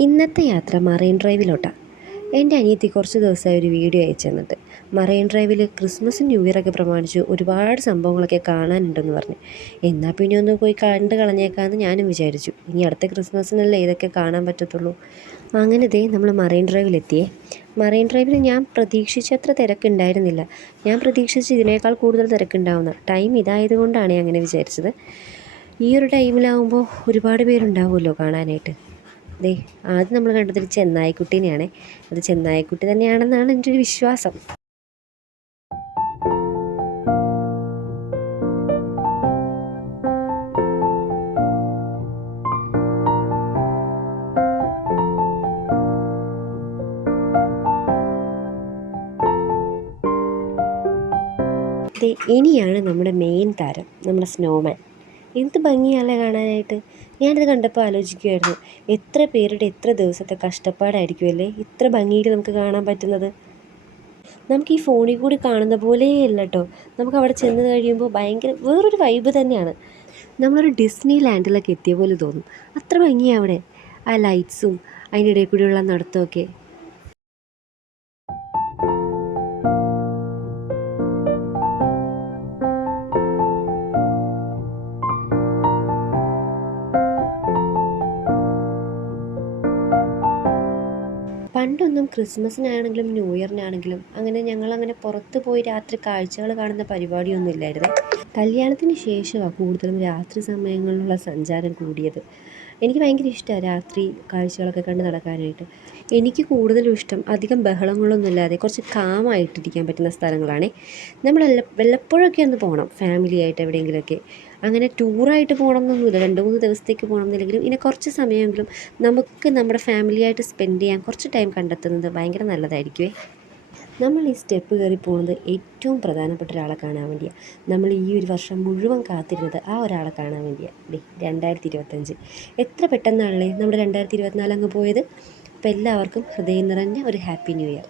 ഇന്നത്തെ യാത്ര മറൈൻ ഡ്രൈവിലോട്ടാണ്. എൻ്റെ അനിയത്തി കുറച്ച് ദിവസമായി ഒരു വീഡിയോ അയച്ചു തന്നിട്ട് മറൈൻ ഡ്രൈവിൽ ക്രിസ്മസും ന്യൂ ഇയറൊക്കെ പ്രമാണിച്ച് ഒരുപാട് സംഭവങ്ങളൊക്കെ കാണാനുണ്ടെന്ന് പറഞ്ഞു. എന്നാൽ പിന്നെ ഒന്ന് പോയി കണ്ട് കളഞ്ഞേക്കാമെന്ന് ഞാനും വിചാരിച്ചു. ഇനി അടുത്ത ക്രിസ്മസിനല്ലേ ഇതൊക്കെ കാണാൻ പറ്റത്തുള്ളൂ. അങ്ങനെ നമ്മൾ മറൈൻ ഡ്രൈവിലെത്തിയേ. മറൈൻ ഡ്രൈവിൽ ഞാൻ പ്രതീക്ഷിച്ചത്ര തിരക്കുണ്ടായിരുന്നില്ല. ഞാൻ പ്രതീക്ഷിച്ച് ഇതിനേക്കാൾ കൂടുതൽ തിരക്കുണ്ടാവുന്ന ടൈം ഇതായതുകൊണ്ടാണ് അങ്ങനെ വിചാരിച്ചത്. ഈ ഒരു ടൈമിലാവുമ്പോൾ ഒരുപാട് പേരുണ്ടാവുമല്ലോ കാണാനായിട്ട്. ആദ്യം നമ്മൾ കണ്ടതൊരു ചെന്നായ്ക്കുട്ടീനെയാണ്. അത് ചെന്നായ്ക്കുട്ടി തന്നെയാണെന്നാണ് എൻ്റെ ഒരു വിശ്വാസം. ഇനിയാണ് നമ്മുടെ മെയിൻ താരം, നമ്മുടെ സ്നോമാൻ. എന്ത് ഭംഗിയല്ലേ കാണാനായിട്ട്. ഞാനിത് കണ്ടപ്പോൾ ആലോചിക്കുമായിരുന്നു, എത്ര പേരുടെ എത്ര ദിവസത്തെ കഷ്ടപ്പാടായിരിക്കുമല്ലേ ഇത്ര ഭംഗിയിൽ നമുക്ക് കാണാൻ പറ്റുന്നത്. നമുക്ക് ഈ ഫോണിൽ കൂടി കാണുന്ന പോലെയല്ല കേട്ടോ. നമുക്ക് അവിടെ ചെന്ന് കഴിയുമ്പോൾ ഭയങ്കര വേറൊരു വൈബ് തന്നെയാണ്. നമ്മളൊരു ഡിസ്നി ലാൻഡിലൊക്കെ എത്തിയ പോലെ തോന്നും. അത്ര ഭംഗിയാണ് അവിടെ. ആ ലൈറ്റ്സും അതിൻ്റെ ഇടയിൽ കൂടിയുള്ള നടത്തമൊക്കെ. പണ്ടൊന്നും ക്രിസ്മസിനാണെങ്കിലും ന്യൂ ഇയറിനാണെങ്കിലും ഞങ്ങളങ്ങനെ പുറത്ത് പോയി രാത്രി കാഴ്ചകൾ കാണുന്ന പരിപാടിയൊന്നും ഇല്ലായിരുന്നു. കല്യാണത്തിന് ശേഷമാണ് കൂടുതലും രാത്രി സമയങ്ങളിലുള്ള സഞ്ചാരം കൂടിയത്. എനിക്ക് ഭയങ്കര ഇഷ്ടമാണ് രാത്രി കാഴ്ചകളൊക്കെ കണ്ട് നടക്കാനായിട്ട്. എനിക്ക് കൂടുതലും ഇഷ്ടം അധികം ബഹളങ്ങളൊന്നും ഇല്ലാതെ കുറച്ച് കാമായിട്ടിരിക്കാൻ പറ്റുന്ന സ്ഥലങ്ങളാണ്. വല്ലപ്പോഴൊക്കെ ഒന്ന് പോകണം ഫാമിലിയായിട്ട് എവിടെയെങ്കിലുമൊക്കെ. അങ്ങനെ ടൂറായിട്ട് പോകണം എന്നൊന്നുമില്ല, 2-3 ദിവസത്തേക്ക് പോകണം എന്നില്ലെങ്കിലും ഇങ്ങനെ കുറച്ച് സമയമെങ്കിലും നമുക്ക് നമ്മുടെ ഫാമിലിയായിട്ട് സ്പെൻഡ് ചെയ്യാൻ കുറച്ച് ടൈം കണ്ടെത്തുന്നത് ഭയങ്കര നല്ലതായിരിക്കുമേ. നമ്മൾ ഈ സ്റ്റെപ്പ് കയറി പോകുന്നത് ഏറ്റവും പ്രധാനപ്പെട്ട ഒരാളെ കാണാൻ വേണ്ടിയാണ്. നമ്മൾ ഈ ഒരു വർഷം മുഴുവൻ കാത്തിരുന്നത് ആ ഒരാളെ കാണാൻ വേണ്ടിയാണ്. 2025 എത്ര പെട്ടെന്നാണല്ലേ നമ്മുടെ 2024 അങ്ങ് പോയത്. അപ്പോൾ എല്ലാവർക്കും ഹൃദയം നിറഞ്ഞ ഒരു ഹാപ്പി ന്യൂ ഇയർ.